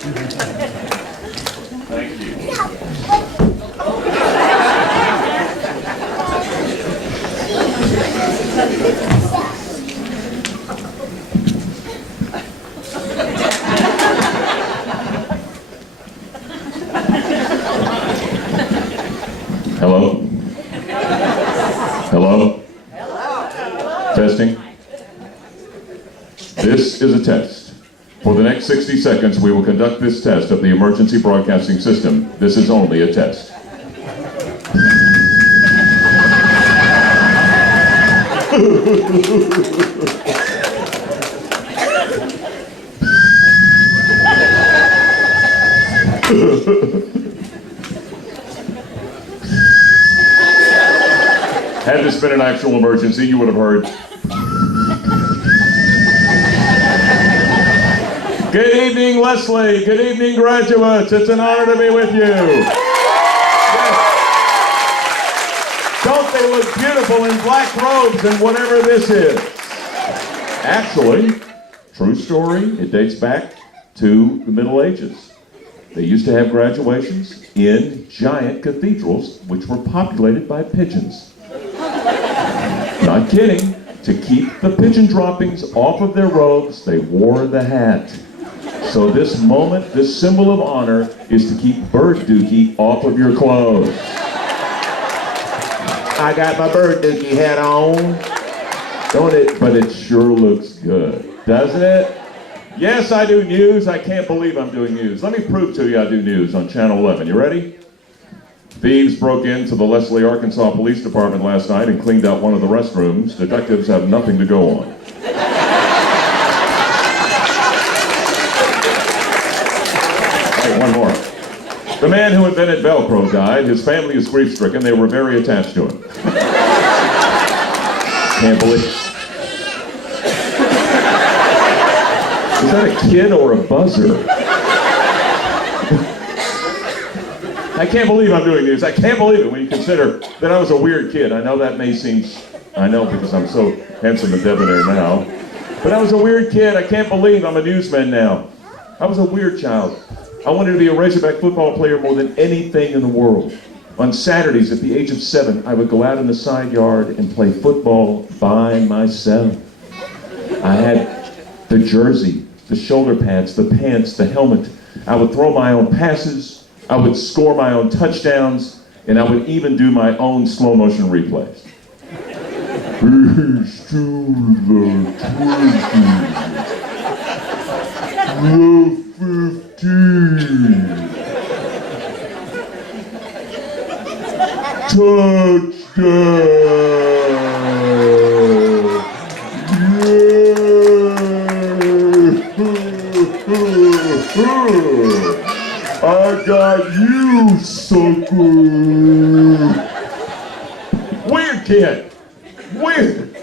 Thank you. Hello? Hello? Testing? This is a test. For the next 60 seconds, we will conduct this test of the emergency broadcasting system. This is only a test. Had this been an actual emergency, you would have heard. Good evening, Leslie. Good evening, graduates. It's an honor to be with you. Yes. Don't they look beautiful in black robes and whatever this is? Actually, true story, it dates back to the Middle Ages. They used to have graduations in giant cathedrals, which were populated by pigeons. Not kidding. To keep the pigeon droppings off of their robes, they wore the hat. So this moment, this symbol of honor, is to keep bird dookie off of your clothes. I got my bird dookie hat on. Don't it? But it sure looks good, doesn't it? Yes, I do news. I can't believe I'm doing news. Let me prove to you I do news on Channel 11. You ready? Thieves broke into the Leslie, Arkansas Police Department last night and cleaned out one of the restrooms. Detectives have nothing to go on. Hey, one more. The man who invented Velcro died. His family is grief-stricken. They were very attached to him. Can't believe it. Is that a kid or a buzzer? I can't believe I'm doing news. I can't believe it when you consider that I was a weird kid. I know that may seem, I know because I'm so handsome and debonair now, but I was a weird kid. I can't believe I'm a newsman now. I was a weird child. I wanted to be a Razorback football player more than anything in the world. On Saturdays at the age of 7, I would go out in the side yard and play football by myself. I had the jersey, the shoulder pads, the pants, the helmet. I would throw my own passes. I would score my own touchdowns, and I would even do my own slow motion replays. Peace to the 20, the 15, touchdown! I got you, sucker! Weird kid. Weird.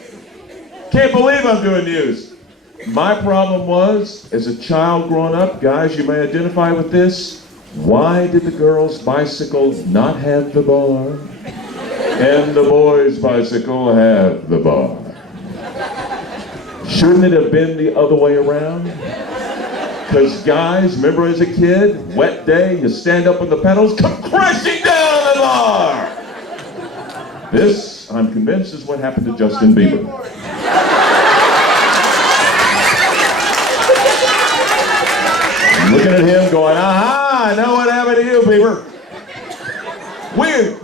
Can't believe I'm doing news. My problem was, as a child growing up, guys, you may identify with this. Why did the girl's bicycle not have the bar? And the boy's bicycle have the bar? Shouldn't it have been the other way around? Because guys, remember as a kid, wet day, you stand up on the pedals, come crashing down on the bar! This, I'm convinced, is what happened to Justin Bieber. I'm looking at him going, aha, I know what happened to you, Bieber. Weird.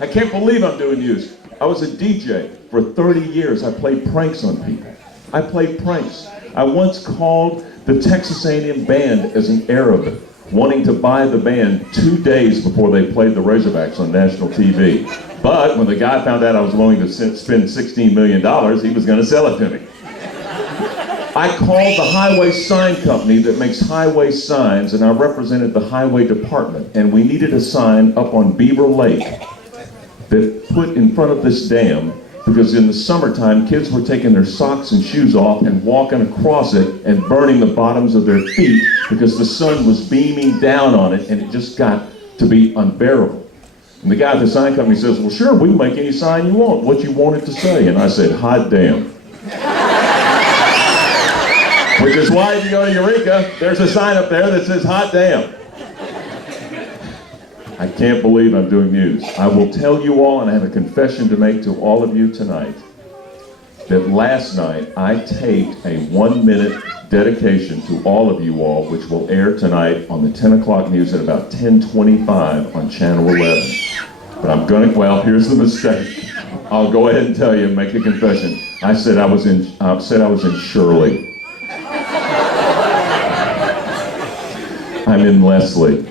I can't believe I'm doing news. I was a DJ for 30 years. I played pranks on people. I played pranks. I once called the Texas A&M band as an Arab, wanting to buy the band 2 days before they played the Razorbacks on national TV. But when the guy found out I was willing to spend $16 million, he was going to sell it to me. I called the highway sign company that makes highway signs, and I represented the highway department, and we needed a sign up on Beaver Lake that put in front of this dam, because in the summertime, kids were taking their socks and shoes off and walking across it and burning the bottoms of their feet because the sun was beaming down on it, and it just got to be unbearable. And the guy at the sign company says, well, sure, we can make any sign you want. What you want it to say? And I said, hot damn. Which is why if you go to Eureka, there's a sign up there that says hot damn. I can't believe I'm doing news. I will tell you all, and I have a confession to make to all of you tonight, that last night I taped a 1-minute dedication to all of you all, which will air tonight on the 10 o'clock news at about 10:25 on Channel 11. But I'm gonna, well, here's the mistake. I'll go ahead and tell you, make a confession. I said I was in Shirley. I'm in Leslie.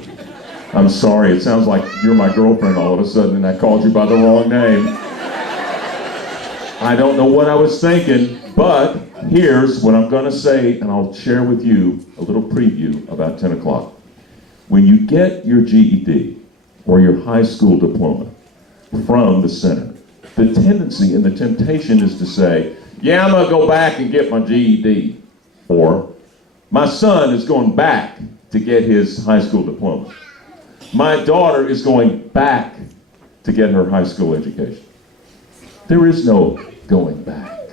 I'm sorry, it sounds like you're my girlfriend all of a sudden and I called you by the wrong name. I don't know what I was thinking, but here's what I'm gonna say, and I'll share with you a little preview about 10 o'clock. When you get your GED or your high school diploma from the center, the tendency and the temptation is to say, yeah, I'm gonna go back and get my GED, or my son is going back to get his high school diploma. My daughter is going back to get her high school education. There is no going back.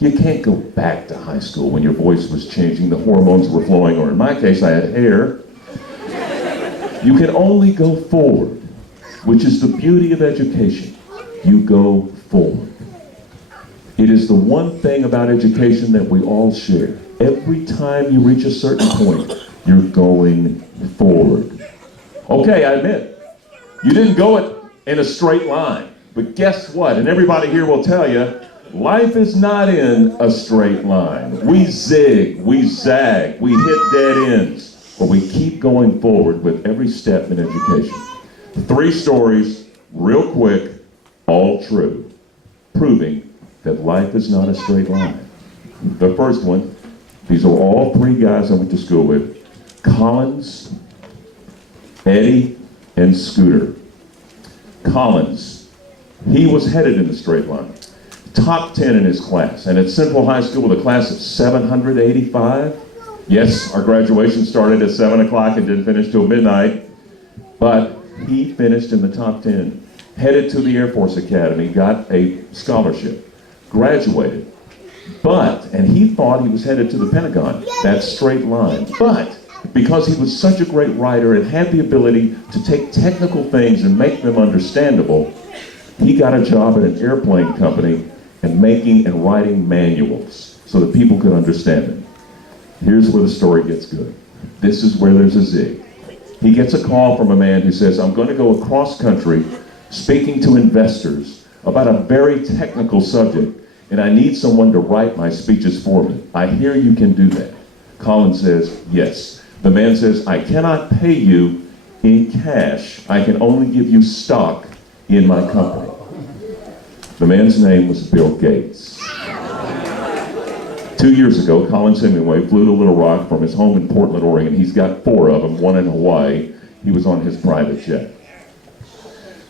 You can't go back to high school when your voice was changing, the hormones were flowing, or in my case, I had hair. You can only go forward, which is the beauty of education. You go forward. It is the one thing about education that we all share. Every time you reach a certain point, you're going forward. Okay, I admit, you didn't go it in a straight line, but guess what? And everybody here will tell you, life is not in a straight line. We zig, we zag, we hit dead ends, but we keep going forward with every step in education. 3 stories, real quick, all true, proving that life is not a straight line. The first one, these are all 3 guys I went to school with, Collins, Eddie, and Scooter. Collins, he was headed in the straight line. Top 10 in his class, and at Central High School with a class of 785. Yes, our graduation started at 7 o'clock and didn't finish till midnight, but he finished in the top 10. Headed to the Air Force Academy, got a scholarship, graduated. But, and he thought he was headed to the Pentagon, that straight line. But, because he was such a great writer and had the ability to take technical things and make them understandable, he got a job at an airplane company and making and writing manuals so that people could understand them. Here's where the story gets good. This is where there's a zig. He gets a call from a man who says, I'm going to go across country speaking to investors about a very technical subject, and I need someone to write my speeches for me. I hear you can do that. Collins says, yes. The man says, I cannot pay you in cash. I can only give you stock in my company. The man's name was Bill Gates. 2 years ago, Collins Hemingway flew to Little Rock from his home in Portland, Oregon. He's got 4 of them, 1 in Hawaii. He was on his private jet.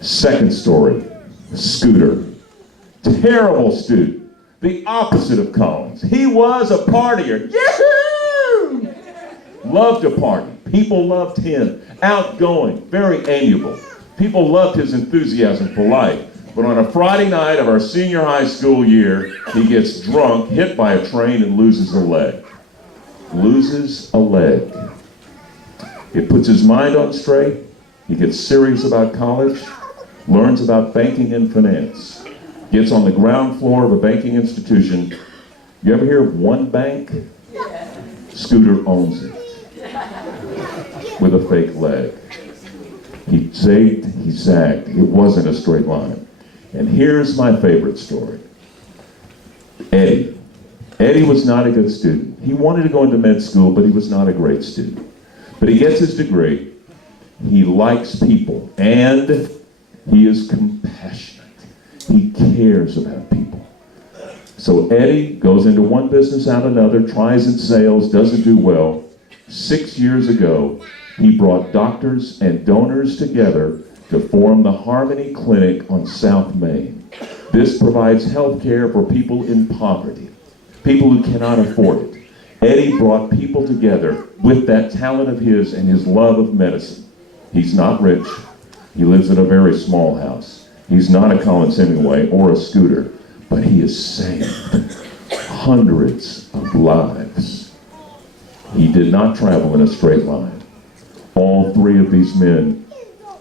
Second story, Scooter. Terrible student. The opposite of Collins. He was a partier. Yahoo! Loved to party. People loved him. Outgoing, very amiable. People loved his enthusiasm for life. But on a Friday night of our senior high school year, he gets drunk, hit by a train, and loses a leg. Loses a leg. It puts his mind on straight. He gets serious about college, learns about banking and finance, gets on the ground floor of a banking institution. You ever hear of One Bank? Scooter owns it with a fake leg. He zigged, he zagged. It wasn't a straight line. And here's my favorite story. Eddie. Eddie was not a good student. He wanted to go into med school, but he was not a great student. But he gets his degree. He likes people, and he is compassionate. He cares about people. So Eddie goes into one business out another, tries in sales, doesn't do well. 6 years ago, he brought doctors and donors together to form the Harmony Clinic on South Main. This provides health care for people in poverty, people who cannot afford it. Eddie brought people together with that talent of his and his love of medicine. He's not rich. He lives in a very small house. He's not a Collins Hemingway or a Scooter, but he has saved hundreds of lives. He did not travel in a straight line. All three of these men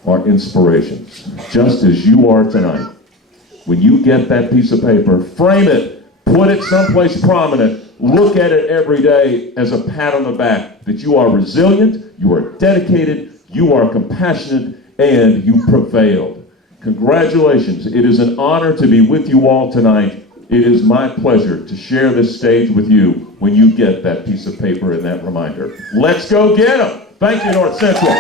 are inspirations, just as you are tonight. When you get that piece of paper, frame it, put it someplace prominent, look at it every day as a pat on the back that you are resilient, you are dedicated, you are compassionate, and you prevailed. Congratulations. It is an honor to be with you all tonight. It is my pleasure to share this stage with you when you get that piece of paper and that reminder. Let's go get them. Thank you, North Central.